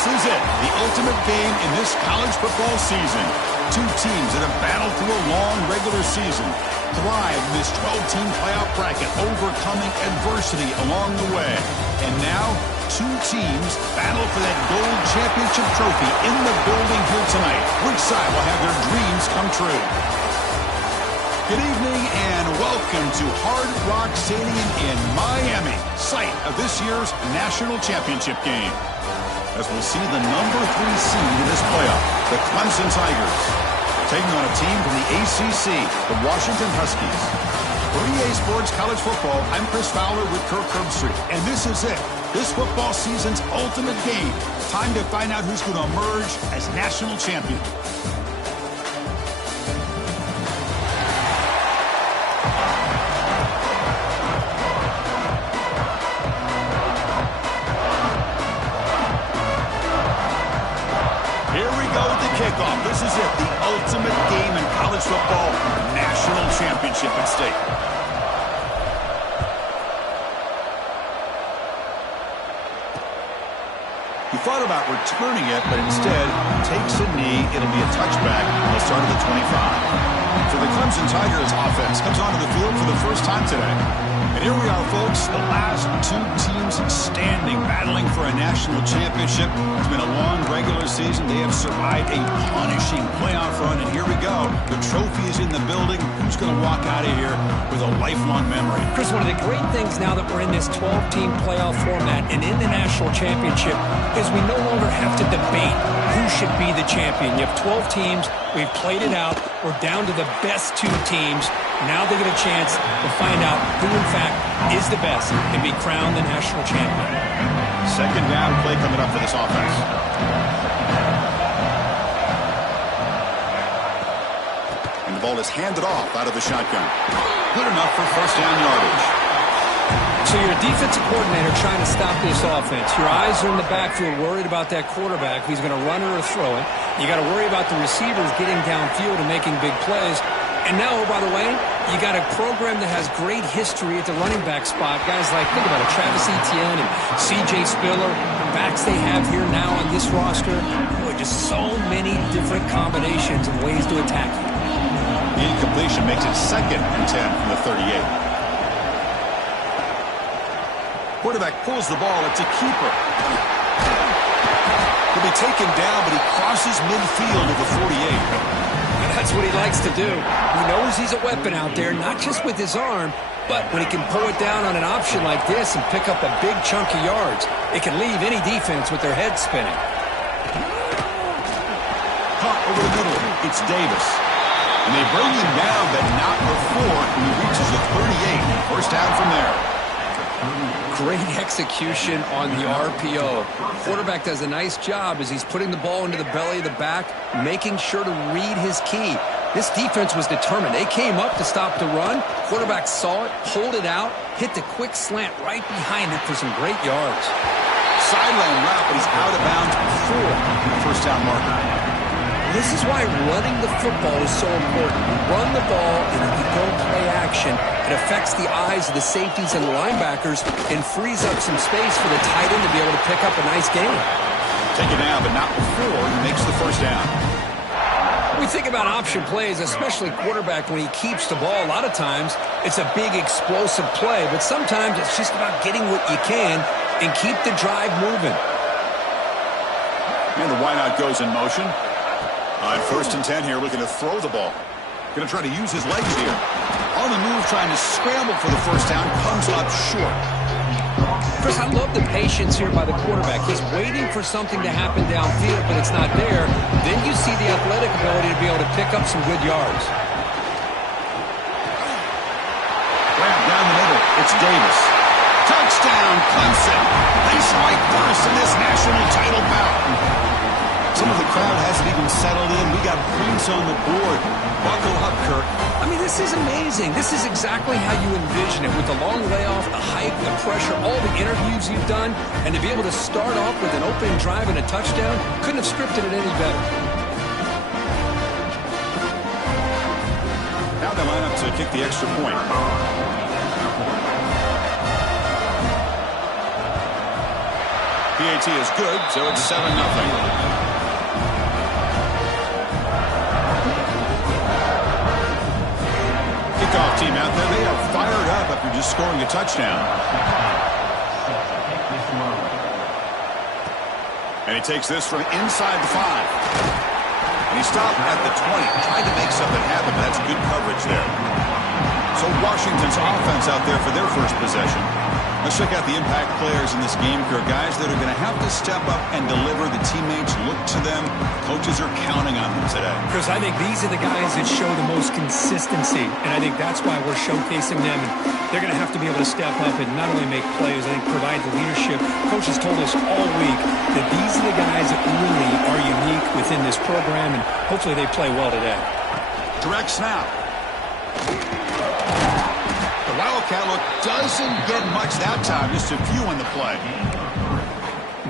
This is it, the ultimate game in this college football season. Two teams that have battled through a long regular season, thrive in this 12-team playoff bracket, overcoming adversity along the way. And now, two teams battle for that gold championship trophy in the building here tonight. Which side will have their dreams come true? Good evening and welcome to Hard Rock Stadium in Miami, site of this year's national championship game. As we'll see the number 3 seed in this playoff, the Clemson Tigers, taking on a team from the ACC, the Washington Huskies. For EA Sports College Football, I'm Chris Fowler with Kirk Herbstreit, and this is it. This football season's ultimate game. Time to find out who's going to emerge as national champion. Kickoff. This is it, the ultimate game in college football, national championship at stake. He thought about returning it, but instead takes a knee. It'll be a touchback on the start of the 25. So the Clemson Tigers offense comes onto the field for the first time today. And here we are, folks, the last two teams standing, battling for a national championship. It's been a long regular season. They have survived a punishing playoff run, and here we go. The trophy is in the building. Who's going to walk out of here with a lifelong memory? Chris, one of the great things now that we're in this 12-team playoff format and in the national championship is we no longer have to debate who should be the champion. You have 12 teams. We've played it out. We're down to the best 2 teams. Now they get a chance to find out who, in fact, is the best and be crowned the national champion. Second down play coming up for this offense. And the ball is handed off out of the shotgun. Good enough for first down yardage. So you're a defensive coordinator trying to stop this offense. Your eyes are in the backfield worried about that quarterback who's going to run or throw it. You got to worry about the receivers getting downfield and making big plays. And now, oh, by the way, you got a program that has great history at the running back spot. Guys like, think about it, Travis Etienne and C.J. Spiller, the backs they have here now on this roster. Boy, just so many different combinations and ways to attack you. The incompletion makes it 2nd and 10 from the 38. Quarterback pulls the ball. It's a keeper. He'll be taken down, but he crosses midfield to the 48. That's what he likes to do. He knows he's a weapon out there, not just with his arm, but when he can pull it down on an option like this and pick up a big chunk of yards, it can leave any defense with their head spinning. Caught over the middle. It's Davis. And they bring him down, but not before he reaches the 38. First down from there. Great execution on the RPO. Quarterback does a nice job as he's putting the ball into the belly of the back, making sure to read his key. This defense was determined. They came up to stop the run. Quarterback saw it, pulled it out, hit the quick slant right behind it for some great yards. Sideline route, but he's out of bounds before the first down marker. This is why running the football is so important. You run the ball, and if you don't play action, it affects the eyes of the safeties and the linebackers and frees up some space for the tight end to be able to pick up a nice gain. Take it down, but not before he makes the first down. We think about option plays, especially quarterback when he keeps the ball. A lot of times, it's a big explosive play, but sometimes it's just about getting what you can and keep the drive moving. And the wideout goes in motion. On 1st and 10 here, looking to throw the ball. Going to try to use his legs here. On the move, trying to scramble for the first down. Comes up short. Chris, I love the patience here by the quarterback. He's waiting for something to happen downfield, but it's not there. Then you see the athletic ability to be able to pick up some good yards. Grab down the middle. It's Davis. Touchdown, Clemson. They strike first in this national title bout. Some of the crowd hasn't even settled in. We got points on the board. Buckle up, Kirk. I mean, this is amazing. This is exactly how you envision it, with the long layoff, the hype, the pressure, all the interviews you've done, and to be able to start off with an opening drive and a touchdown, couldn't have scripted it any better. Now they line up to kick the extra point. PAT is good, so it's 7-0. Kickoff team out there, they are fired up after just scoring a touchdown. And he takes this from inside the 5. And he stopped at the 20, tried to make something happen, but that's good coverage there. So Washington's offense out there for their first possession. Let's check out the impact players in this game here, guys that are going to have to step up and deliver. The teammates look to them. Coaches are counting on them today. Chris, I think these are the guys that show the most consistency, and I think that's why we're showcasing them. And they're going to have to be able to step up and not only make plays, I think provide the leadership. Coaches told us all week that these are the guys that really are unique within this program, and hopefully they play well today. Direct snap. The Wildcat look doesn't get much that time, just a few on the play.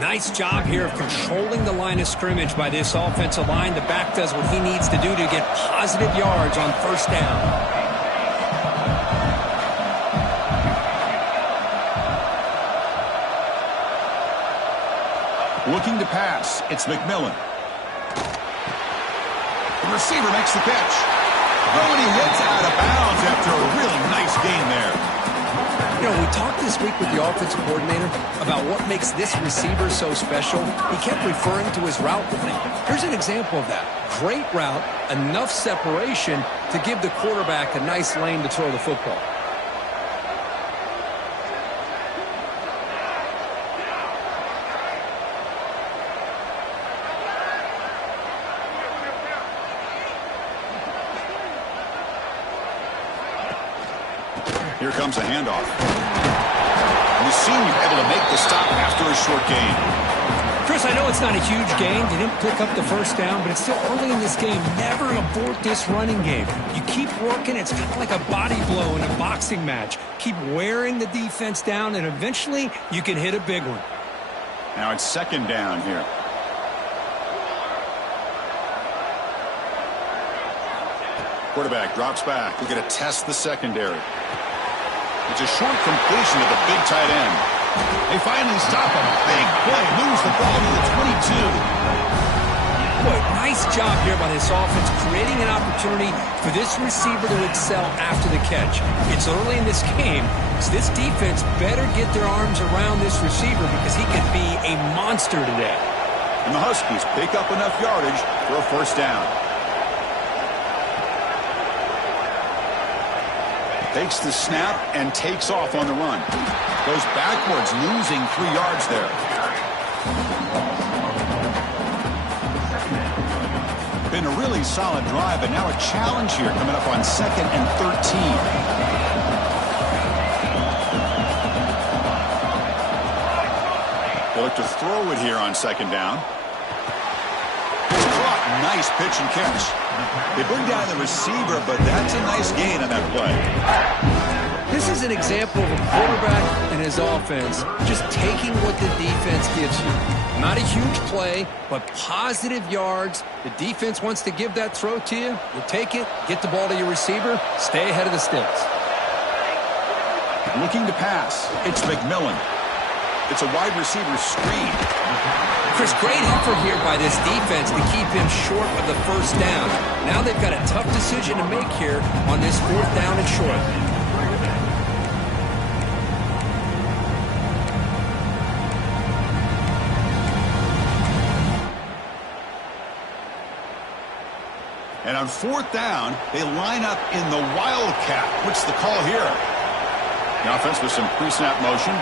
Nice job here of controlling the line of scrimmage by this offensive line. The back does what he needs to do to get positive yards on first down. Looking to pass, it's McMillan. The receiver makes the catch. Oh, and he hits out of bounds after a really nice gain there. You know, we talked this week with the offensive coordinator about what makes this receiver so special. He kept referring to his route running. Here's an example of that. Great route, enough separation to give the quarterback a nice lane to throw the football. Here comes a handoff. And the senior able to make the stop after a short gain. Chris, I know it's not a huge gain. They didn't pick up the first down, but it's still early in this game. Never abort this running game. You keep working. It's kind of like a body blow in a boxing match. Keep wearing the defense down, and eventually you can hit a big one. Now it's second down here. Quarterback drops back. We're going to test the secondary. It's a short completion to the big tight end. They finally stop him. Big play. Moves the ball to the 22. Boy, nice job here by this offense, creating an opportunity for this receiver to excel after the catch. It's early in this game, so this defense better get their arms around this receiver because he could be a monster today. And the Huskies pick up enough yardage for a first down. Takes the snap and takes off on the run. Goes backwards, losing 3 yards there. Been a really solid drive, but now a challenge here coming up on 2nd and 13. They look to throw it here on 2nd down. It's caught. Nice pitch and catch. They bring down the receiver, but that's a nice gain on that play. This is an example of a quarterback and his offense just taking what the defense gives you. Not a huge play, but positive yards. The defense wants to give that throw to you. You take it, get the ball to your receiver, stay ahead of the sticks. Looking to pass. It's McMillan. It's a wide receiver screen. Chris, great effort here by this defense to keep him short of the first down. Now they've got a tough decision to make here on this 4th down and short. And on 4th down, they line up in the Wildcat. What's the call here? The offense with some pre-snap motion.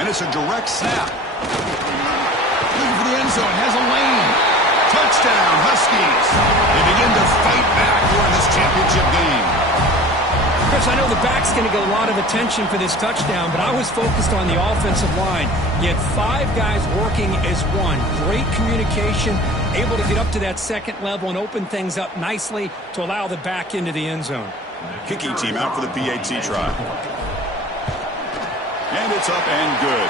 And it's a direct snap. Looking for the end zone. Has a lane. Touchdown, Huskies. They begin to fight back here in this championship game. Chris, I know the back's going to get a lot of attention for this touchdown, but I was focused on the offensive line. You had 5 guys working as one. Great communication, able to get up to that 2nd level and open things up nicely to allow the back into the end zone. Kicking team out for the PAT try. And it's up and good.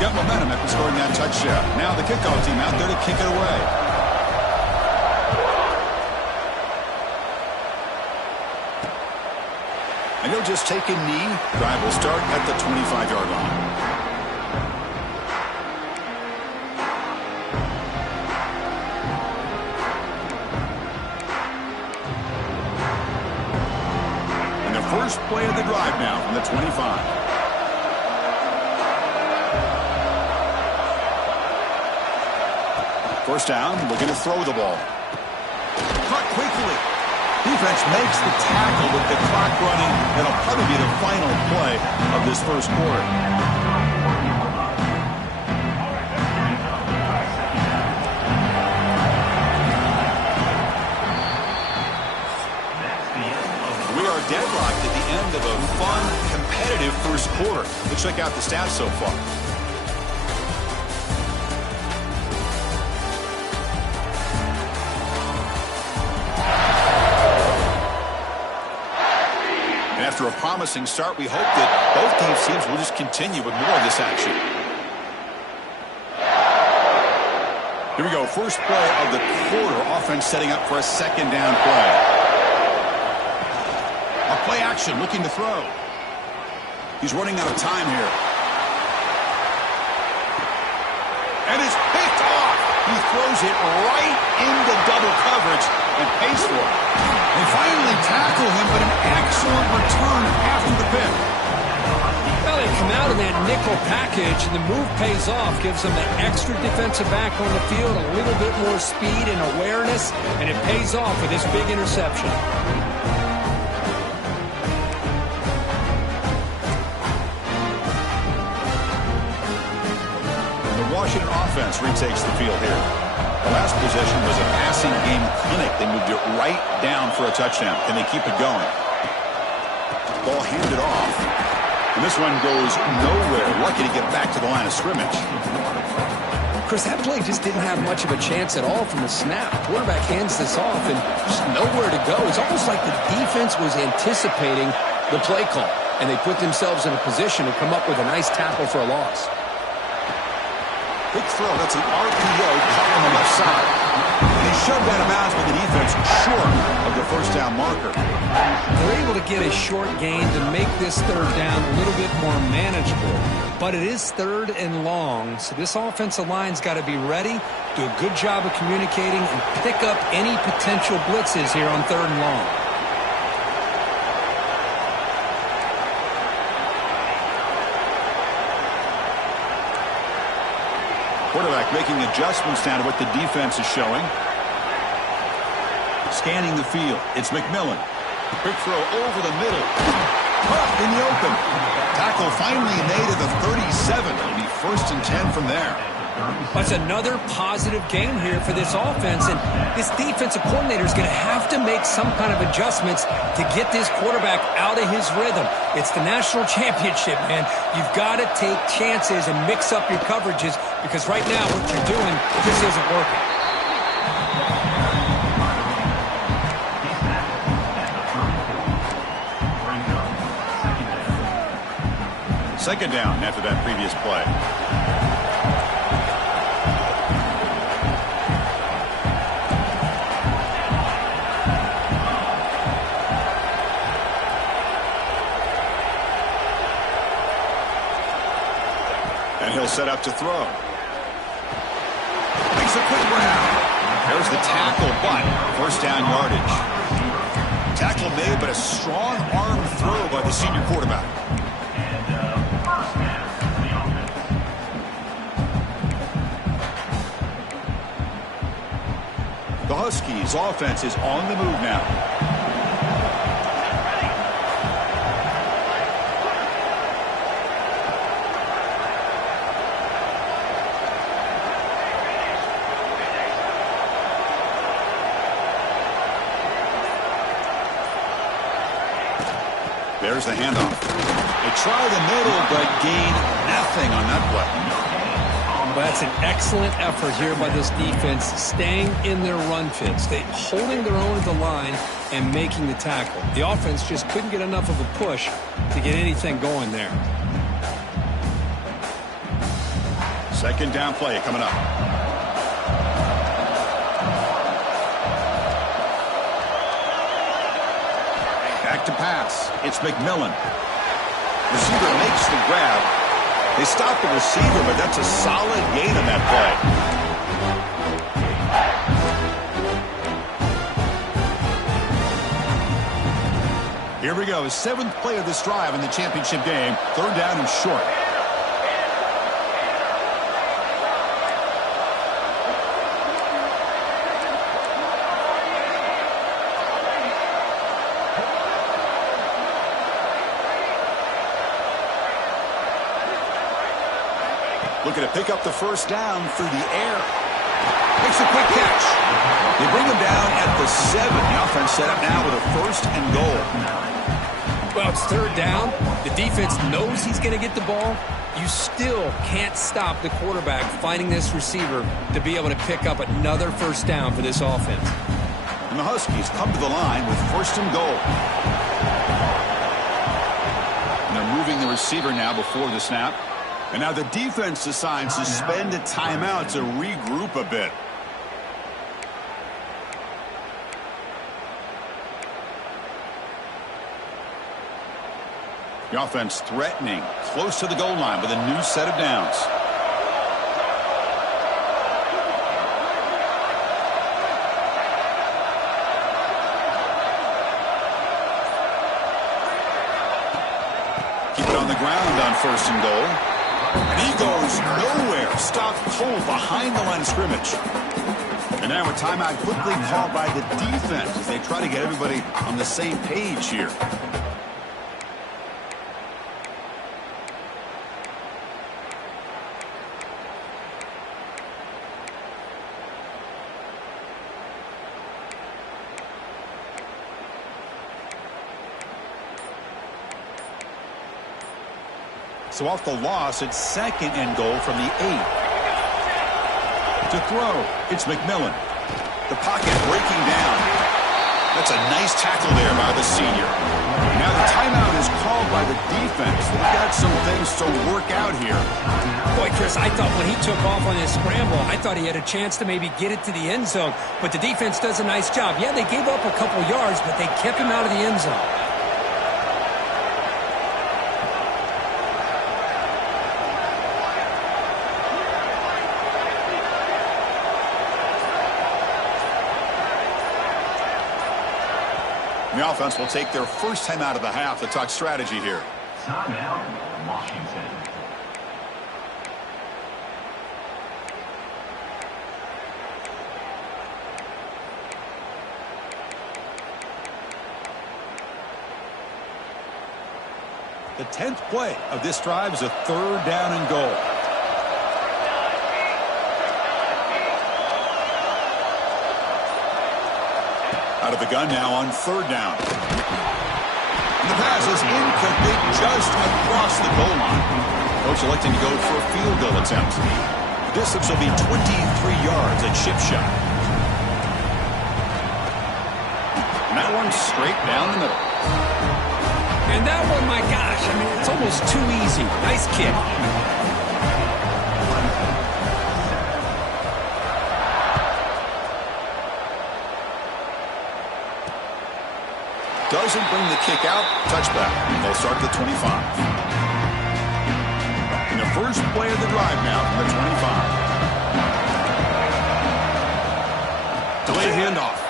Got momentum after scoring that touchdown. Now the kickoff team out there to kick it away. They'll just take a knee. Drive will start at the 25-yard line. And the first play of the drive now from the 25. First down, looking to throw the ball. Caught quickly. Defense makes the tackle with the clock running. It'll probably be the final play of this first quarter. We are deadlocked at the end of a fun, competitive first quarter. Let's check out the stats so far. After a promising start, we hope that both teams will just continue with more of this action. Here we go. First play of the quarter. Offense setting up for a second down play. A play action looking to throw. He's running out of time here. And it's picked off. He throws it right into double coverage and pays for it. They finally tackle him, but an excellent return after the pick. Well, they come out in that nickel package, and the move pays off, gives them an extra defensive back on the field, a little bit more speed and awareness, and it pays off with this big interception. The Washington offense retakes the field here. The last possession was a passing game clinic. They moved it right down for a touchdown. Can they keep it going? Ball handed off. And this one goes nowhere. Lucky to get back to the line of scrimmage. Chris, that play just didn't have much of a chance at all from the snap. Quarterback hands this off and just nowhere to go. It's almost like the defense was anticipating the play call, and they put themselves in a position to come up with a nice tackle for a loss. Big throw. That's an RPO caught on the left side. And he shoved that out with the defense short of the first down marker. They're able to get a short gain to make this third down a little bit more manageable. But it is third and long, so this offensive line's got to be ready, do a good job of communicating, and pick up any potential blitzes here on third and long. Quarterback making adjustments down to what the defense is showing. Scanning the field. It's McMillan. Quick throw over the middle. Caught in the open. Tackle finally made at the 37. It'll be 1st and 10 from there. That's another positive game here for this offense, and this defensive coordinator is going to have to make some kind of adjustments to get this quarterback out of his rhythm. It's the national championship, man. You've got to take chances and mix up your coverages, because right now what you're doing just isn't working. Second down after that previous play. And he'll set up to throw. Makes a quick round. There's the tackle, but first down yardage. Tackle made, but a strong arm throw by the senior quarterback. The Huskies' offense is on the move now. There's the handoff. They try the middle, but gain nothing on that play. Well, that's an excellent effort here by this defense, staying in their run fits. They holding their own at the line and making the tackle. The offense just couldn't get enough of a push to get anything going there. Second down play coming up. Back back to pass. It's McMillan. Receiver makes the grab. They stop the receiver, but that's a solid gain on that play. Here we go. 7th play of this drive in the championship game. 3rd down and short. Looking to pick up the 1st down through the air. Makes a quick catch. They bring him down at the 7. The offense set up now with a 1st and goal. Well, it's 3rd down. The defense knows he's going to get the ball. You still can't stop the quarterback finding this receiver to be able to pick up another 1st down for this offense. And the Huskies come to the line with 1st and goal. And they're moving the receiver now before the snap. And now the defense decides to spend a timeout to regroup a bit. The offense threatening, close to the goal line with a new set of downs. Keep it on the ground on 1st and goal. And he goes nowhere. Stopped cold behind the line of scrimmage. And now a timeout quickly called by the defense as they try to get everybody on the same page here. So off the loss, it's 2nd and goal from the 8. To throw, it's McMillan. The pocket breaking down. That's a nice tackle there by the senior. Now the timeout is called by the defense. They've got some things to work out here. Boy, Chris, I thought when he took off on his scramble, I thought he had a chance to maybe get it to the end zone. But the defense does a nice job. Yeah, they gave up a couple yards, but they kept him out of the end zone. The offense will take their 1st time out of the half to talk strategy here. Timeout, Washington. The 10th play of this drive is a 3rd down and goal. Out of the gun now on 3rd down. And the pass is incomplete just across the goal line. Coach electing to go for a field goal attempt. The distance will be 23 yards at chip shot. And that one straight down the middle. And that one, my gosh, I mean, it's almost too easy. Nice kick. Doesn't bring the kick out. Touchback. They'll start at the 25. And the first play of the drive now from the 25. Delayed handoff.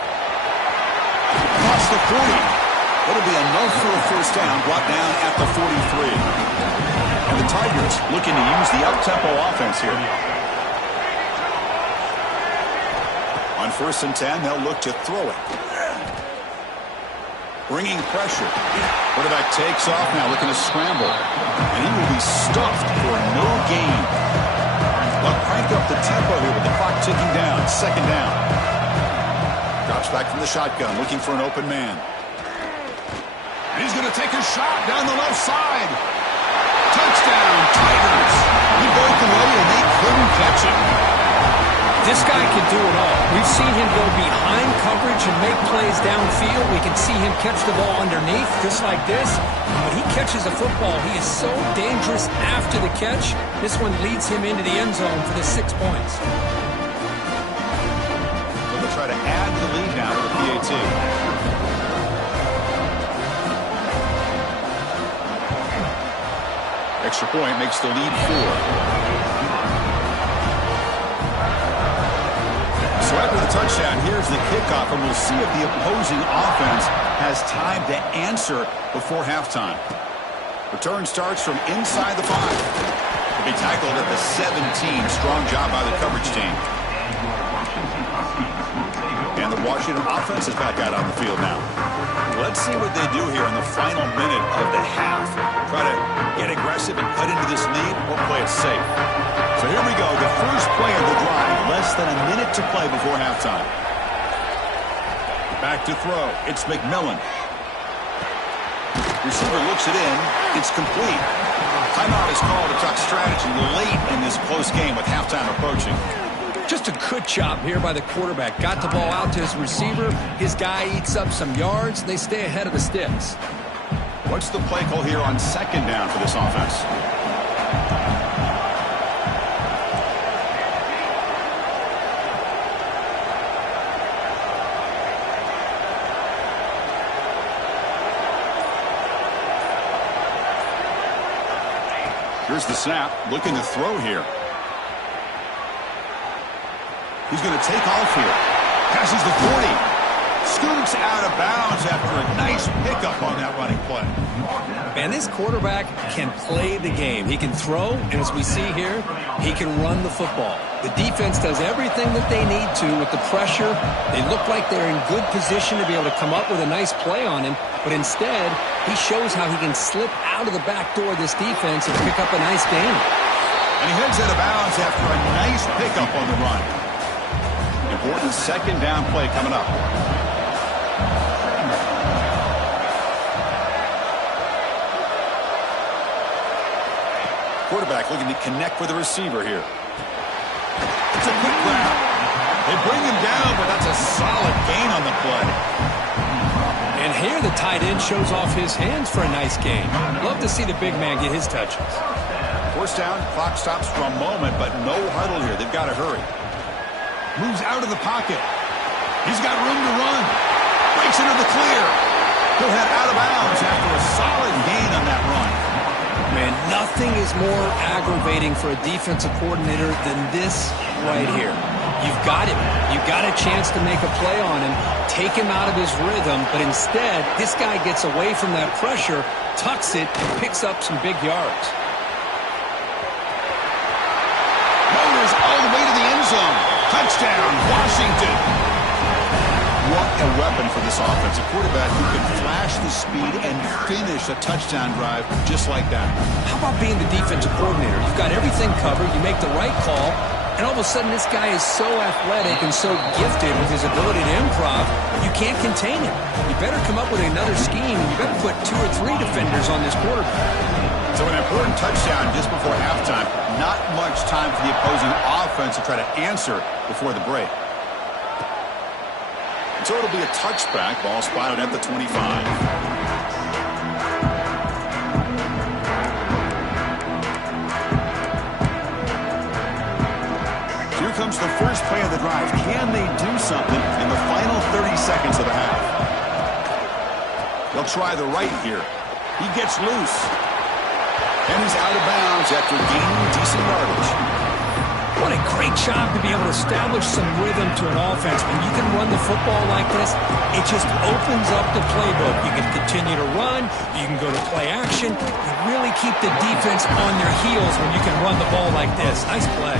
Across the 40. It'll be enough for a 1st down. Brought down at the 43. And the Tigers looking to use the up-tempo offense here. On 1st and 10, they'll look to throw it. Bringing pressure. Quarterback takes off now, looking to scramble. And he will be stuffed for no gain. They'll crank up the tempo here with the clock ticking down. 2nd down. Drops back from the shotgun, looking for an open man. And he's going to take a shot down the left side. Touchdown, Tigers. He broke away and they couldn't catch him. This guy can do it all. We've seen him go behind coverage and make plays downfield. We can see him catch the ball underneath, just like this. When he catches a football, he is so dangerous after the catch. This one leads him into the end zone for the 6 points. They'll try to add the lead now to the PAT. Extra point makes the lead 4. So after the touchdown, here's the kickoff, and we'll see if the opposing offense has time to answer before halftime. Return starts from inside the 5. He'll be tackled at the 17. Strong job by the coverage team. And the Washington offense is back out on the field now. Let's see what they do here in the final minute of the half. Try to get aggressive and cut into this lead, or play it safe. So here we go, the first play of the drive. Less than a minute to play before halftime. Back to throw. It's McMillan. Receiver looks it in. It's complete. Timeout is called to talk strategy late in this close game with halftime approaching. Just a good job here by the quarterback. Got the ball out to his receiver. His guy eats up some yards, and they stay ahead of the sticks. What's the play call here on second down for this offense? Here's the snap. Looking to throw here. He's going to take off here. Passes the 40. Scoots out of bounds after a nice pickup on that running play. Man, this quarterback can play the game. He can throw, and as we see here, he can run the football. The defense does everything that they need to with the pressure. They look like they're in good position to be able to come up with a nice play on him, but instead, he shows how he can slip out of the back door of this defense and pick up a nice gain. And he heads out of bounds after a nice pickup on the run. Important second down play coming up. Quarterback looking to connect with the receiver here. It's a quick grab. They bring him down, but that's a solid gain on the play. And here the tight end shows off his hands for a nice gain. Love to see the big man get his touches. First down, clock stops for a moment, but no huddle here. They've got to hurry. Moves out of the pocket. He's got room to run. Breaks into the clear. He'll head out of bounds after a solid gain on that run. Man, nothing is more aggravating for a defensive coordinator than this right here. You've got him. You've got a chance to make a play on him, take him out of his rhythm, but instead, this guy gets away from that pressure, tucks it, and picks up some big yards. Motors all the way to the end zone. Touchdown, Washington. What a weapon for this offense. A quarterback who can flash the speed and finish a touchdown drive just like that. How about being the defensive coordinator? You've got everything covered. You make the right call. And all of a sudden, this guy is so athletic and so gifted with his ability to improv, you can't contain him. You better come up with another scheme, and you better put 2 or 3 defenders on this quarterback. So an important touchdown just before halftime. Not much time for the opposing offense to try to answer before the break. So it'll be a touchback. Ball spotted at the 25. Here comes the first play of the drive. Can they do something in the final 30 seconds of the half? They'll try the right here. He gets loose. And he's out of bounds after gaining decent yardage. What a great job to be able to establish some rhythm to an offense. When you can run the football like this, it just opens up the playbook. You can continue to run. You can go to play action. You really keep the defense on their heels when you can run the ball like this. Nice play.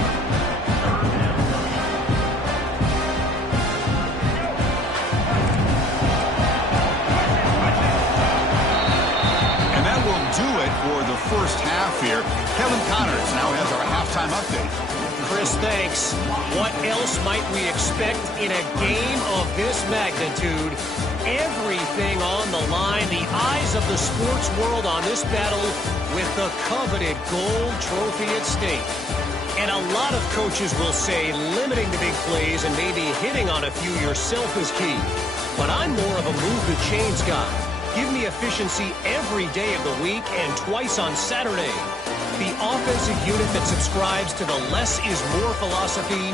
First half here. Kevin Connors now has our halftime update. Chris, thanks. What else might we expect in a game of this magnitude? Everything on the line. The eyes of the sports world on this battle with the coveted gold trophy at stake. And a lot of coaches will say limiting the big plays and maybe hitting on a few yourself is key. But I'm more of a move the chains guy. Give me efficiency every day of the week and twice on Saturday. The offensive unit that subscribes to the less is more philosophy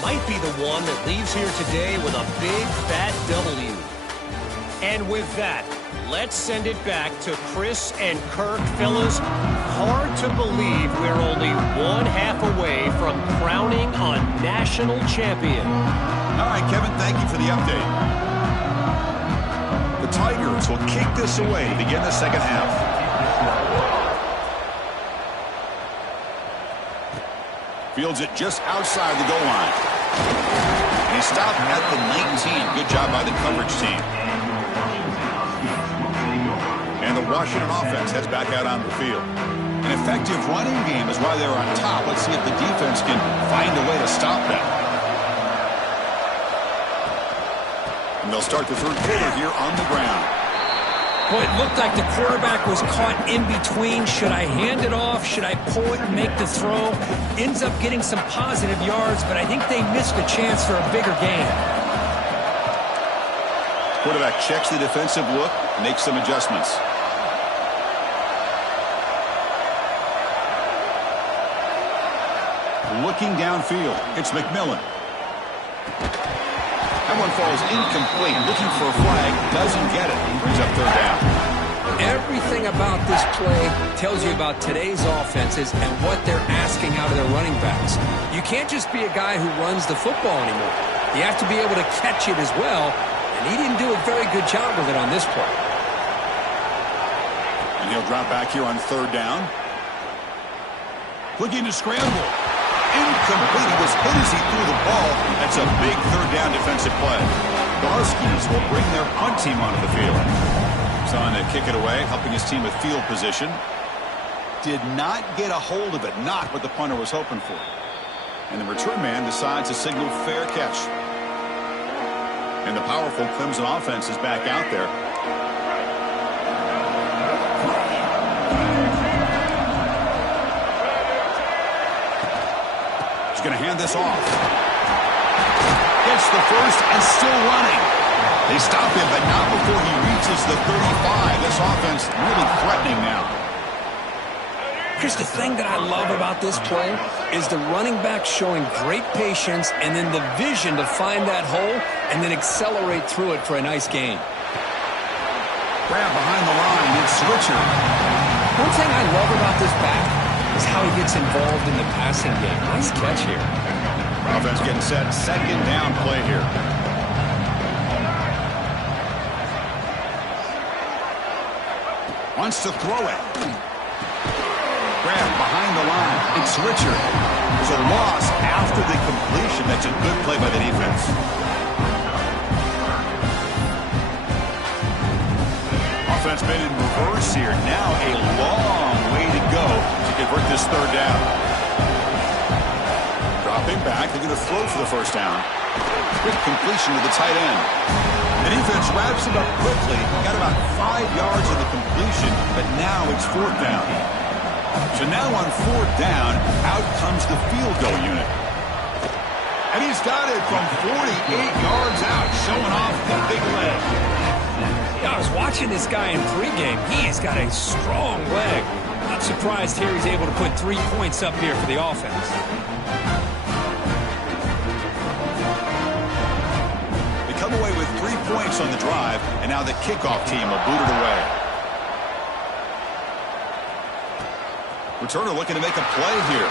might be the one that leaves here today with a big, fat W. And with that, Let's send it back to Chris and Kirk. Fellas, hard to believe we're only one half away from crowning a national champion. All right, Kevin, thank you for the update. The Tigers will kick this away to begin the second half. Fields it just outside the goal line. And he stopped at the 19. Good job by the coverage team. And the Washington offense heads back out on the field. An effective running game is why they're on top. Let's see if the defense can find a way to stop them. And they'll start the third quarter here on the ground. Boy, it looked like the quarterback was caught in between. Should I hand it off? Should I pull it and make the throw? Ends up getting some positive yards, but I think they missed a chance for a bigger gain. Quarterback checks the defensive look, makes some adjustments. Looking downfield, it's McMillan. That one falls incomplete. Looking for a flag, doesn't get it. Brings up third down. Everything about this play tells you about today's offenses and what they're asking out of their running backs. You can't just be a guy who runs the football anymore. You have to be able to catch it as well, and he didn't do a very good job with it on this play. And he'll drop back here on third down. Looking to scramble. Incomplete. He was hit as he threw the ball. That's a big third down defensive play. The Huskies will bring their punt team onto the field. He's on to kick it away, helping his team with field position. Did not get a hold of it. Not what the punter was hoping for. And the return man decides to signal fair catch. And the powerful Clemson offense is back out there. Going to hand this off. Gets the first and still running. They stop him, but not before he reaches the 35. This offense really threatening now. Chris, the thing that I love about this play is the running back showing great patience and then the vision to find that hole and then accelerate through it for a nice gain. Grab behind the line. It's Richard. One thing I love about this back is how he gets involved in the passing game. Nice catch here. Offense getting set. Second down play here. Wants to throw it. Grab behind the line. It's Richard. There's a loss after the completion. That's a good play by the defense. Offense made it in reverse here. Now a long way to go to convert this third down. Dropping back. They're going to throw for the first down. Quick completion to the tight end. The defense wraps it up quickly. Got about 5 yards of the completion, but now it's fourth down. So now on fourth down, out comes the field goal unit. And he's got it from 48 yards out, showing off the big leg. I was watching this guy in pregame. He's got a strong leg. Not surprised here he's able to put 3 points up here for the offense. They come away with 3 points on the drive, and now the kickoff team will boot it away. Returner looking to make a play here.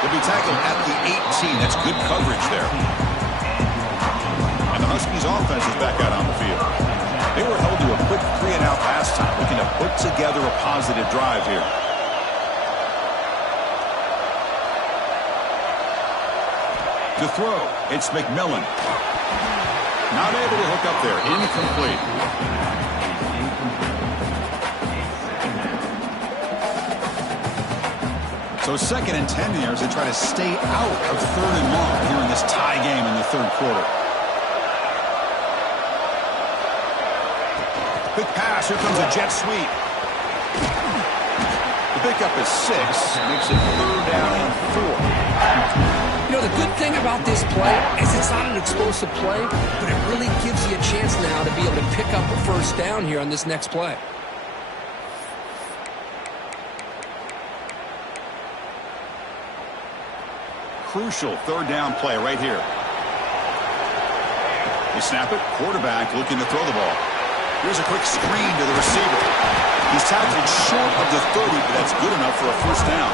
He'll be tackled at the 18. That's good coverage there. And the Huskies offense is back out on the field. They were held to a quick 3-and-out pass time, looking to put together a positive drive here. To throw, it's McMillan. Not able to hook up there. Incomplete. So 2nd and 10 here as they try to stay out of 3rd and long here in this tie game in the third quarter. Quick pass. Here comes a jet sweep. The pickup is 6. Makes it 3rd down and 4. You know, the good thing about this play is it's not an explosive play, but it really gives you a chance now to be able to pick up a first down here on this next play. Crucial 3rd down play right here. They snap it. Quarterback looking to throw the ball. Here's a quick screen to the receiver. He's tackled short of the 30, but that's good enough for a first down.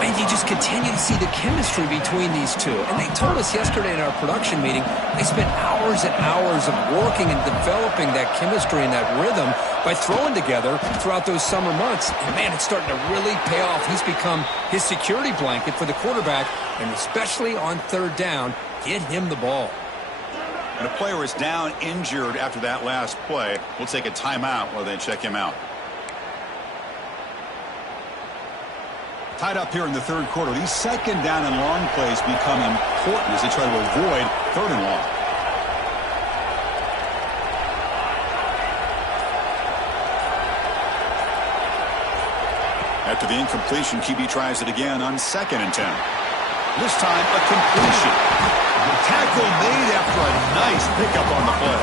And you just continue to see the chemistry between these two. And they told us yesterday in our production meeting, they spent hours and hours of working and developing that chemistry and that rhythm by throwing together throughout those summer months. And, man, it's starting to really pay off. He's become his security blanket for the quarterback, and especially on third down, get him the ball. And a player is down injured after that last play. We'll take a timeout while they check him out. Tied up here in the third quarter. These second down and long plays become important as they try to avoid third and long. After the incompletion, QB tries it again on 2nd and 10. This time, a completion. Tackle made after a nice pickup on the play.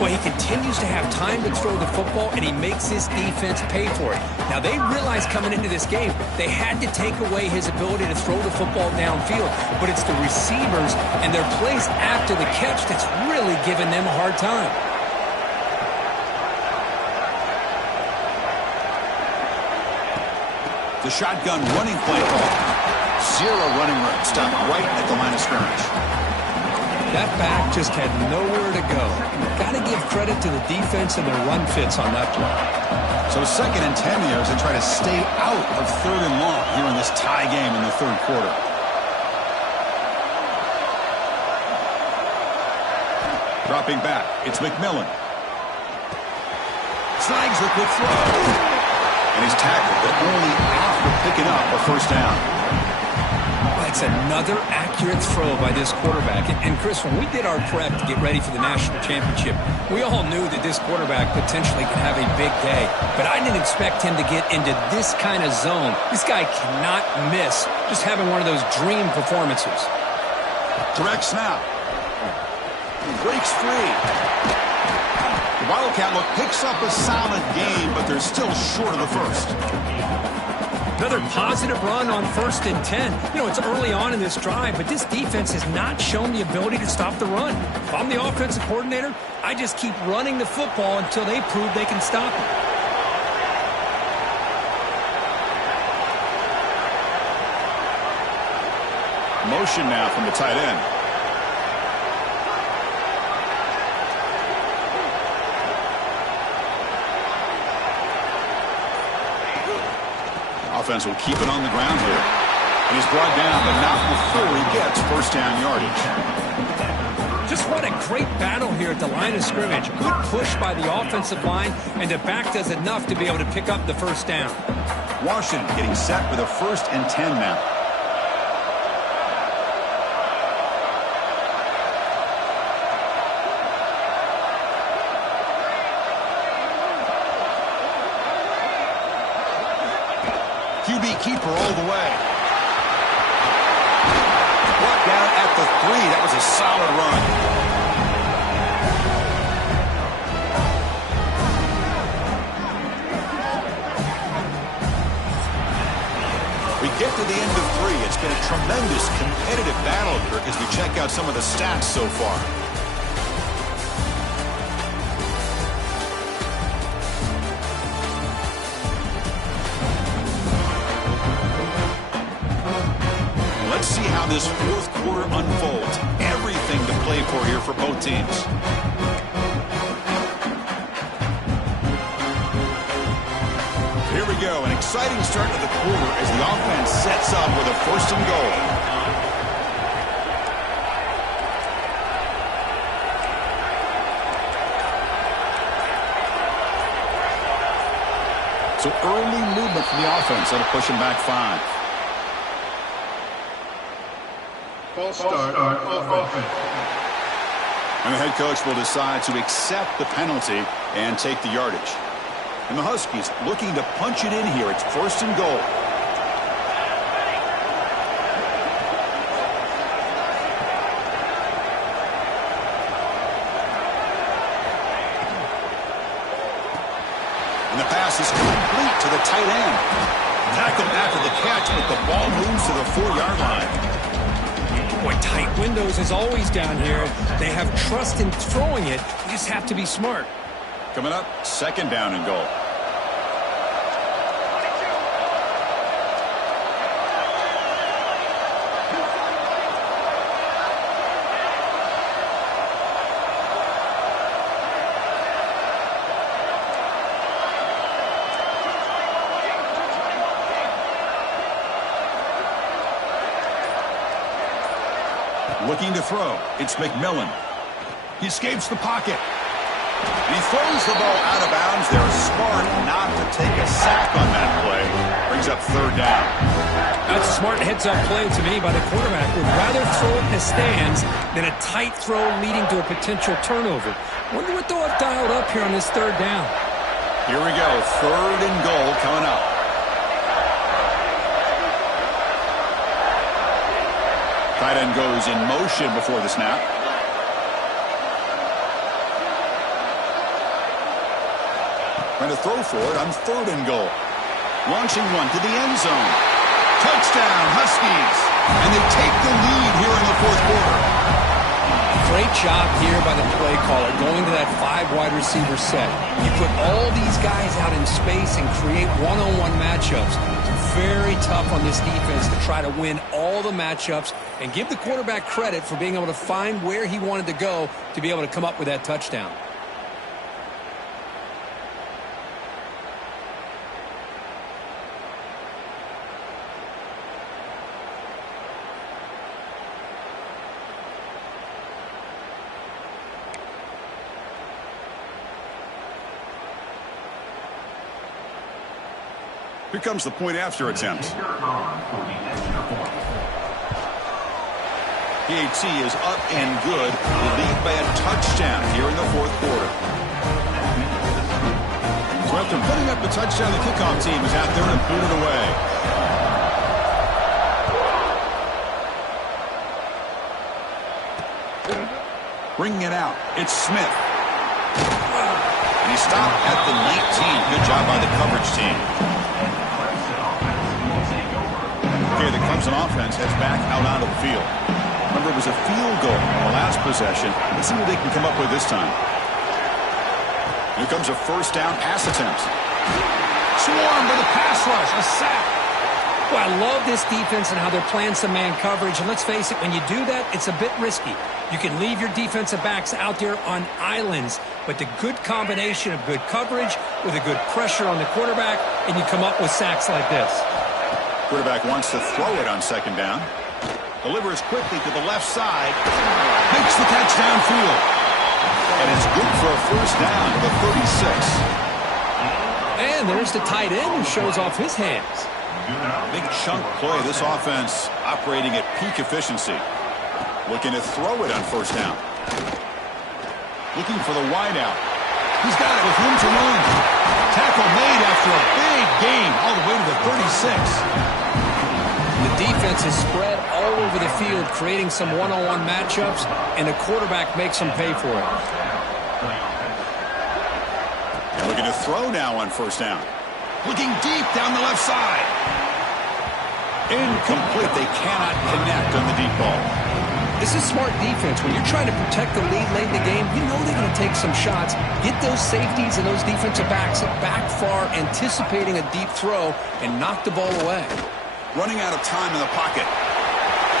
Well, he continues to have time to throw the football, and he makes his defense pay for it. Now, they realized coming into this game, they had to take away his ability to throw the football downfield. But it's the receivers and their plays after the catch that's really giving them a hard time. The shotgun running play call. Zero running room. Stopped right at the line of scrimmage. That back just had nowhere to go. Got to give credit to the defense and their run fits on that play. So 2nd and 10 here as they try to stay out of third and long here in this tie game in the third quarter. Dropping back, it's McMillan. Snags the quick throw. And he's tackled, but only after picking up a first down. That's another accurate throw by this quarterback. And Chris, when we did our prep to get ready for the national championship, we all knew that this quarterback potentially could have a big day. But I didn't expect him to get into this kind of zone. This guy cannot miss just having one of those dream performances. Direct snap. Breaks free. The Wildcat look picks up a solid game, but they're still short of the first. Another positive run on 1st and 10. You know, it's early on in this drive, but this defense has not shown the ability to stop the run. If I'm the offensive coordinator, I just keep running the football until they prove they can stop it. Motion now from the tight end. Offense will keep it on the ground here. And he's brought down, but not before he gets first down yardage. Just what a great battle here at the line of scrimmage. Good push by the offensive line, and the back does enough to be able to pick up the first down. Washington getting set with a 1st and 10 now. QB keeper all the way. Brought down at the 3. That was a solid run. We get to the end of 3. It's been a tremendous competitive battle, Kirk, as we check out some of the stats so far. Let's see how this fourth quarter unfolds. Everything to play for here for both teams. Here we go. An exciting start to the quarter as the offense sets up with a 1st and goal. So early movement from the offense. That'll push him back 5. False start on offense. And the head coach will decide to accept the penalty and take the yardage. And the Huskies looking to punch it in here. It's 1st and goal. And the pass is complete to the tight end. Tackled after the catch, but the ball moves to the 4-yard line. Boy, tight windows as always down here. They have trust in throwing it. You just have to be smart. Coming up, 2nd down and goal. Looking to throw. It's McMillan. He escapes the pocket. And he throws the ball out of bounds. They're smart not to take a sack on that play. Brings up 3rd down. That's a smart heads-up play to me by the quarterback. Would rather throw it in the stands than a tight throw leading to a potential turnover. Wonder what they'll have dialed up here on this 3rd down. Here we go. 3rd and goal coming up. Tight end goes in motion before the snap. Trying to throw for it on 3rd and goal. Launching one to the end zone. Touchdown, Huskies. And they take the lead here in the 4th quarter. Great job here by the play caller going to that 5 wide receiver set. You put all these guys out in space and create one-on-one matchups. It's very tough on this defense to try to win all the matchups and give the quarterback credit for being able to find where he wanted to go to be able to come up with that touchdown. Here comes the point after attempt. PAT is up and good. The lead by a touchdown here in the 4th quarter. So after putting up the touchdown, the kickoff team is out there and boot it away. Bringing it out. It's Smith. And he stopped at the 19. Good job by the coverage team. Okay, the Clemson offense heads back out onto the field. Remember, it was a field goal in the last possession. Let's see what they can come up with this time. Here comes a 1st down pass attempt. Swarm with a pass rush, a sack. Well, I love this defense and how they're playing some man coverage. And let's face it, when you do that, it's a bit risky. You can leave your defensive backs out there on islands, but the good combination of good coverage with a good pressure on the quarterback, and you come up with sacks like this. Quarterback wants to throw it on 2nd down. Delivers quickly to the left side. Makes the catch downfield. And it's good for a 1st down to the 36. And there's the tight end who shows off his hands. Big chunk play. This offense operating at peak efficiency. Looking to throw it on 1st down. Looking for the wideout. He's got it with room to run. Tackle made after a big gain all the way to the 36. The defense is spread all over the field, creating some one-on-one matchups, and the quarterback makes them pay for it. And looking to throw now on 1st down. Looking deep down the left side. Incomplete. They cannot connect on the deep ball. This is smart defense. When you're trying to protect the lead late in the game, you know they're going to take some shots. Get those safeties and those defensive backs back far, anticipating a deep throw, and knock the ball away. Running out of time in the pocket.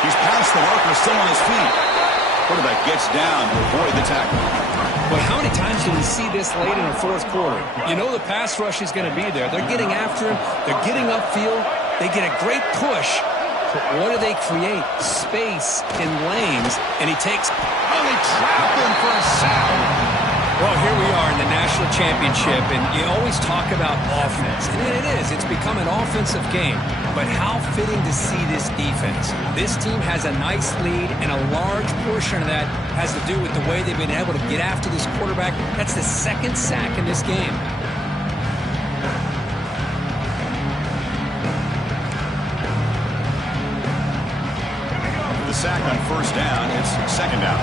He's past the marker, still on his feet. Quarterback gets down to avoid the tackle. But how many times do we see this late in the 4th quarter? You know the pass rush is going to be there. They're getting after him. They're getting upfield. They get a great push. But what do they create? Space in lanes. And he takes... Oh, they trap him for a sack. Well, here we are in the national championship, and you always talk about offense. And it is. It's become an offensive game. But how fitting to see this defense. This team has a nice lead, and a large portion of that has to do with the way they've been able to get after this quarterback. That's the 2nd sack in this game. The sack on 1st down. It's 2nd down.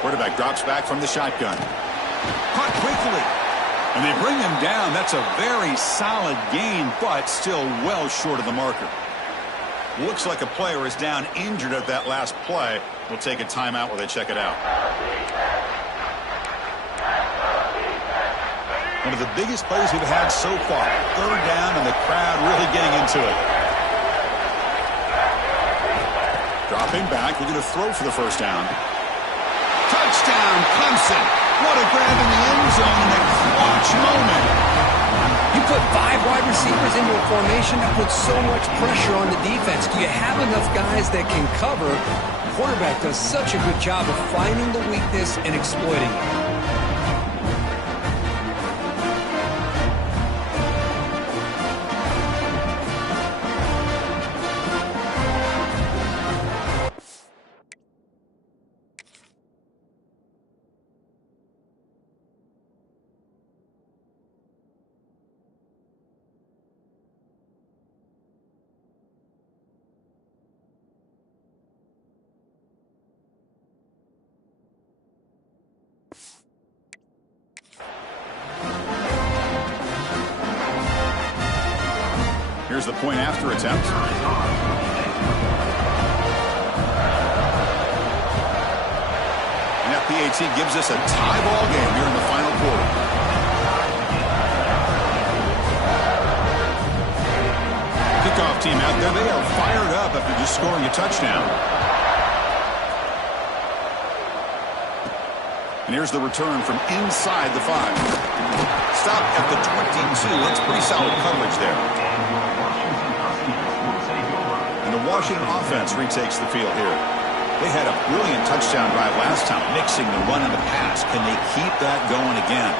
Quarterback drops back from the shotgun. Caught quickly. And they bring him down. That's a very solid gain, but still well short of the marker. Looks like a player is down injured at that last play. We'll take a timeout while they check it out. One of the biggest plays we've had so far. Third down and the crowd really getting into it. Dropping back, we're going to throw for the first down. Touchdown, Clemson. What a grab in the end zone in a clutch moment. You put 5 wide receivers into a formation that puts so much pressure on the defense. Do you have enough guys that can cover? The quarterback does such a good job of finding the weakness and exploiting it. Here's the point after attempt. And that PAT gives us a tie ball game here in the final quarter. Kickoff team out there. They are fired up after just scoring a touchdown. And here's the return from inside the 5. Stop at the 22. That's pretty solid coverage there. And the Washington offense retakes the field here. They had a brilliant touchdown drive last time, mixing the run and the pass. Can they keep that going again?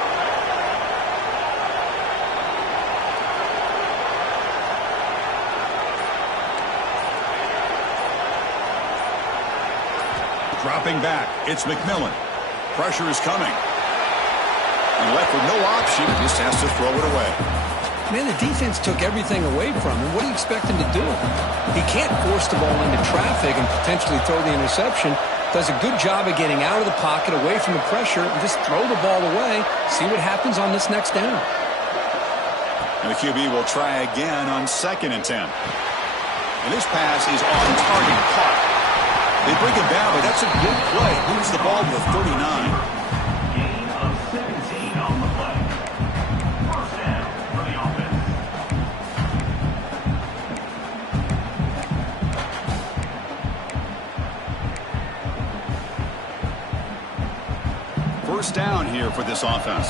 Dropping back, it's McMillan. Pressure is coming. And left with no option, just has to throw it away. Man, the defense took everything away from him. What do you expect him to do? He can't force the ball into traffic and potentially throw the interception. Does a good job of getting out of the pocket, away from the pressure, and just throw the ball away. See what happens on this next down. And the QB will try again on 2nd and 10. And this pass is on target, caught. They bring it down, but that's a good play. Moves the ball to the 39. First down here for this offense.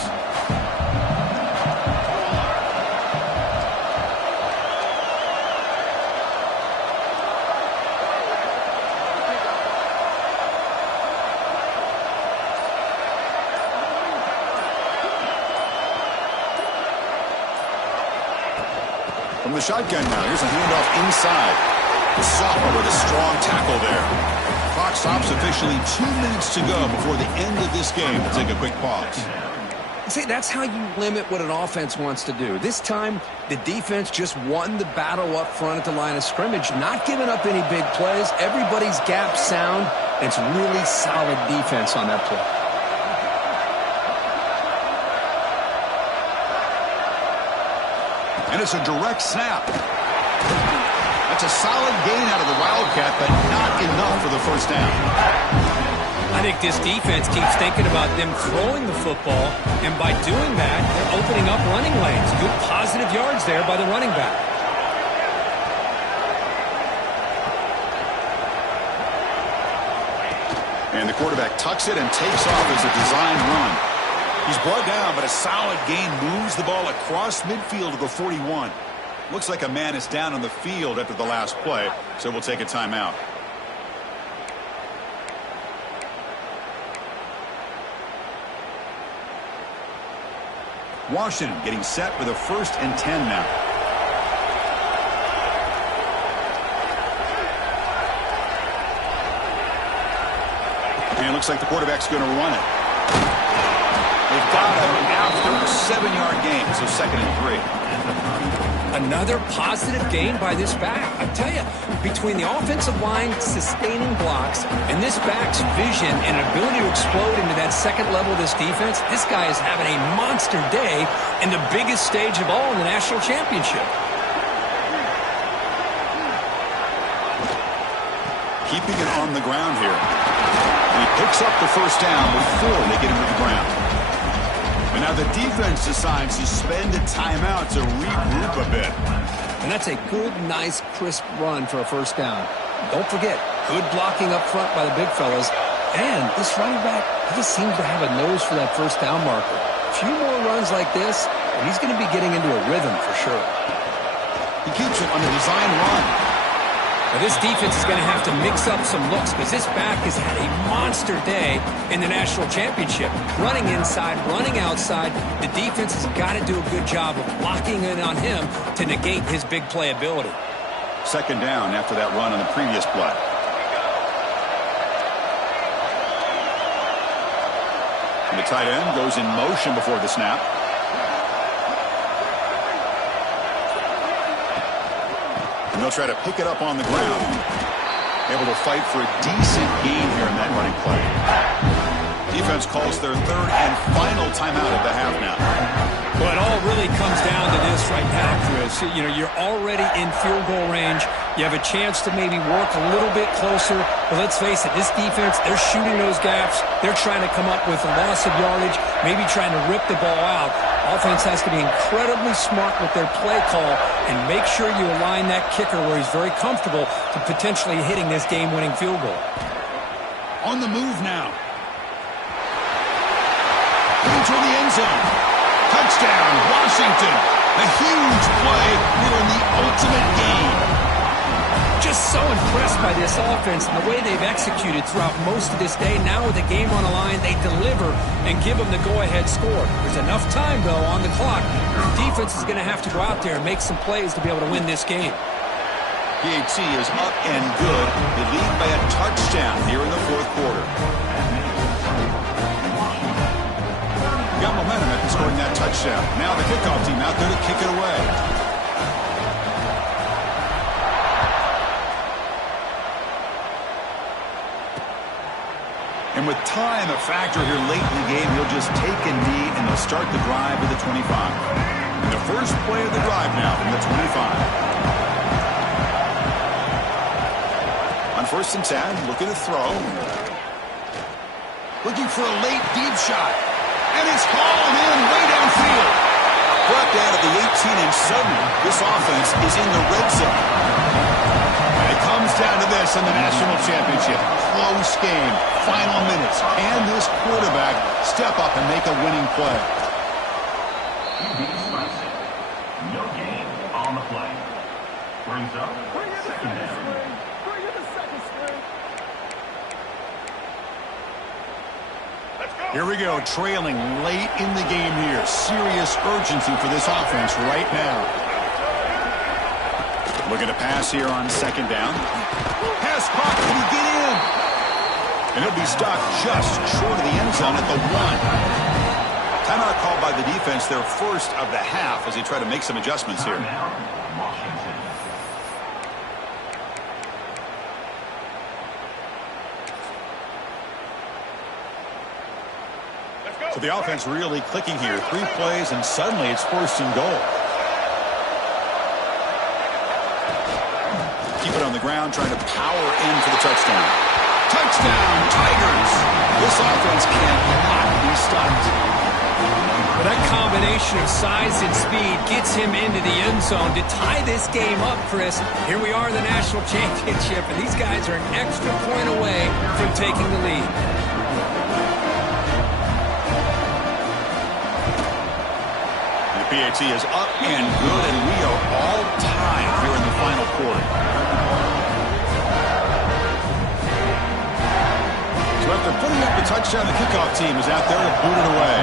From the shotgun now, here's a handoff inside. The sophomore with a strong tackle there. Clock stops officially 2 minutes to go before the end of this game. We'll take a quick pause. See, that's how you limit what an offense wants to do. This time, the defense just won the battle up front at the line of scrimmage, not giving up any big plays. Everybody's gap sound, and it's really solid defense on that play. And it's a direct snap. That's a solid gain out of the Wildcat, but not enough for the first down. I think this defense keeps thinking about them throwing the football, and by doing that, they're opening up running lanes. Good positive yards there by the running back. And the quarterback tucks it and takes off as a designed run. He's brought down, but a solid gain moves the ball across midfield to the 41. Looks like a man is down on the field after the last play, so we'll take a timeout. Washington getting set with a 1st and 10 now. And it looks like the quarterback's going to run it. They've got him after a 7-yard gain, so 2nd and 3. Another positive gain by this back. I tell you, between the offensive line sustaining blocks and this back's vision and ability to explode into that second level of this defense, this guy is having a monster day in the biggest stage of all in the national championship. Keeping it on the ground here. He picks up the first down before they get him to the ground. And now the defense decides to spend a timeout to regroup a bit. And that's a good, nice, crisp run for a first down. Don't forget, good blocking up front by the big fellas. And this running back, he just seems to have a nose for that first down marker. A few more runs like this, and he's going to be getting into a rhythm for sure. He keeps it on the design run. Now this defense is going to have to mix up some looks because this back has had a monster day in the national championship. Running inside, running outside. The defense has got to do a good job of locking in on him to negate his big play ability. Second down after that run on the previous play. And the tight end goes in motion before the snap. And they'll try to pick it up on the ground. Able to fight for a decent gain here in that running play. Defense calls their third and final timeout at the half now. Well, it all really comes down to this right now, Chris. You know, you're already in field goal range. You have a chance to maybe work a little bit closer. But let's face it, this defense, they're shooting those gaps. They're trying to come up with a loss of yardage, maybe trying to rip the ball out. Offense has to be incredibly smart with their play call and make sure you align that kicker where he's very comfortable to potentially hitting this game-winning field goal. On the move now. Going toward the end zone. Touchdown, Washington. A huge play here in the ultimate game. Just so impressed by this offense and the way they've executed throughout most of this day. Now with the game on the line, they deliver and give them the go-ahead score. There's enough time, though, on the clock. The defense is going to have to go out there and make some plays to be able to win this game. PAT is up and good. They lead by a touchdown here in the fourth quarter. Got momentum after scoring that touchdown. Now the kickoff team out there to kick it away. And with time a factor here late in the game, he'll just take a knee and they'll start the drive with the 25. And the first play of the drive now from the 25. On first and 10, looking to throw. Looking for a late deep shot. And it's hauled in way downfield. Brought down at the 18, and suddenly this offense is in the red zone. And it comes down to this in the national championship. Close game. Final minutes. Can this quarterback step up and make a winning play? No gain on the play. Brings up second down. Here we go, trailing late in the game here. Serious urgency for this offense right now. Looking to pass here on second down. Pass caught. Can he get in? And he'll be stopped just short of the end zone at the 1. Timeout called by the defense, their first of the half, as they try to make some adjustments here. So the offense really clicking here. 3 plays, and suddenly it's first and goal. Keep it on the ground, trying to power in for the touchdown. Touchdown, Tigers! This offense cannot be stopped. Well, that combination of size and speed gets him into the end zone to tie this game up, Chris. Here we are in the national championship, and these guys are an extra point away from taking the lead. PAT is up and good, and we are all tied here in the final quarter. So after putting up the touchdown, the kickoff team is out there to boot it away.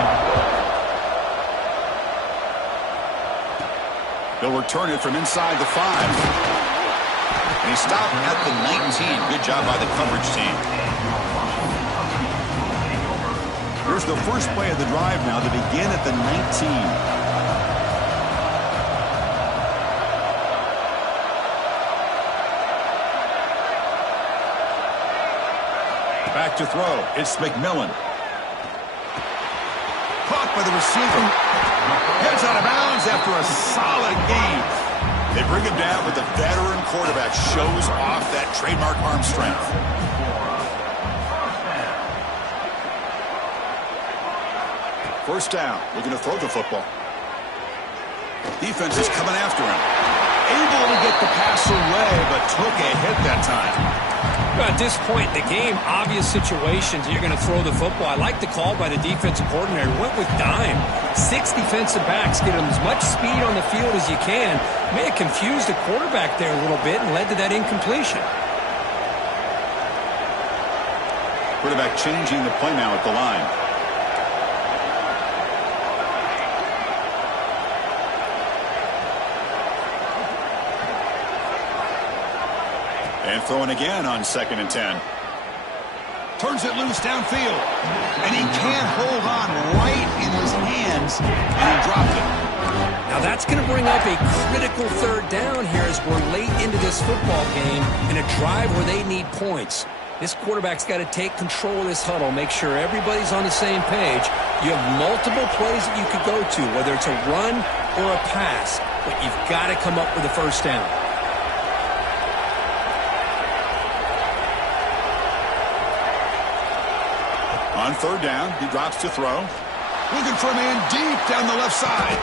They'll return it from inside the 5. And he stopped at the 19. Good job by the coverage team. Here's the first play of the drive now to begin at the 19. back to throw. It's McMillan. Caught by the receiver. Heads out of bounds after a solid gain. They bring him down, but the veteran quarterback shows off that trademark arm strength. First down, looking to throw the football. Defense is coming after him. Able to get the pass away, but took a hit that time. Well, at this point in the game, obvious situations, you're going to throw the football. I like the call by the defensive coordinator. Went with dime. 6 defensive backs, get them as much speed on the field as you can. May have confused the quarterback there a little bit and led to that incompletion. Quarterback changing the play now at the line. And throwing again on 2nd and 10. Turns it loose downfield. And he can't hold on right in his hands. And he dropped it. Now that's going to bring up a critical 3rd down here as we're late into this football game in a drive where they need points. This quarterback's got to take control of this huddle, make sure everybody's on the same page. You have multiple plays that you could go to, whether it's a run or a pass. But you've got to come up with a 1st down. On 3rd down, he drops to throw. Looking for a man deep down the left side.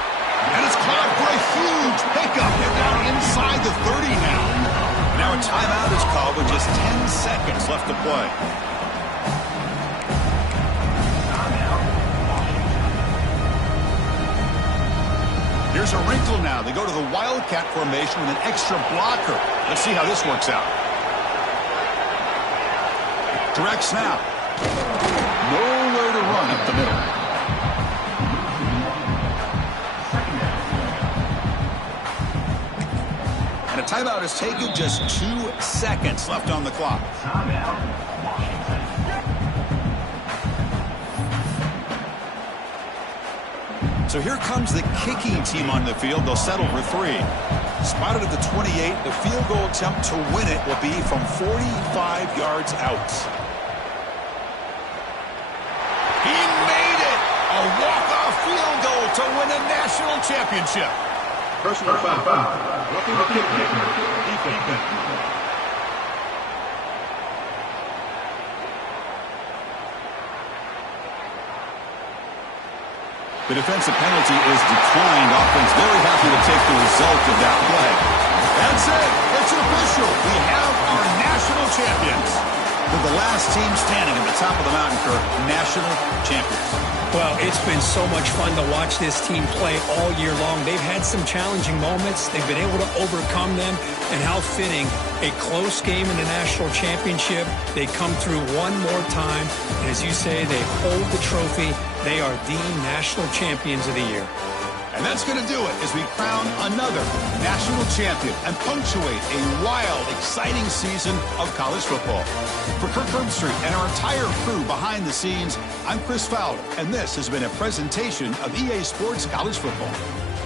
And it's caught for a huge pickup. They're down inside the 30 now. Now a timeout is called with just 10 seconds left to play. Here's a wrinkle now. They go to the Wildcat formation with an extra blocker. Let's see how this works out. Direct snap. Nowhere to run up the middle. And a timeout is taken, just 2 seconds left on the clock. So here comes the kicking team on the field. They'll settle for 3. Spotted at the 28. The field goal attempt to win it will be from 45 yards out. He made it! A walk-off field goal to win a national championship. Personal foul. Roughing the kick. Defense. The defensive penalty is declined. Offense very happy to take the result of that play. That's it. It's official. We have our national champions. With the last team standing at the top of the mountain, Kirk, national champions. Well, it's been so much fun to watch this team play all year long. They've had some challenging moments. They've been able to overcome them. And how fitting, a close game in the national championship. They come through one more time. And as you say, they hold the trophy. They are the national champions of the year. And that's going to do it as we crown another national champion and punctuate a wild, exciting season of college football. For Kirk Herbstreit and our entire crew behind the scenes, I'm Chris Fowler, and this has been a presentation of EA Sports College Football.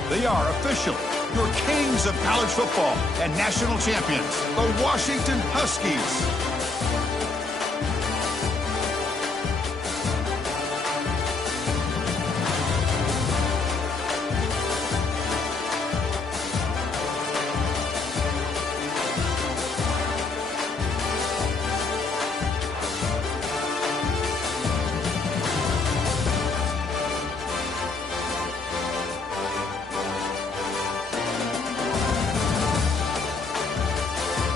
They are official, your kings of college football and national champions, the Washington Huskies.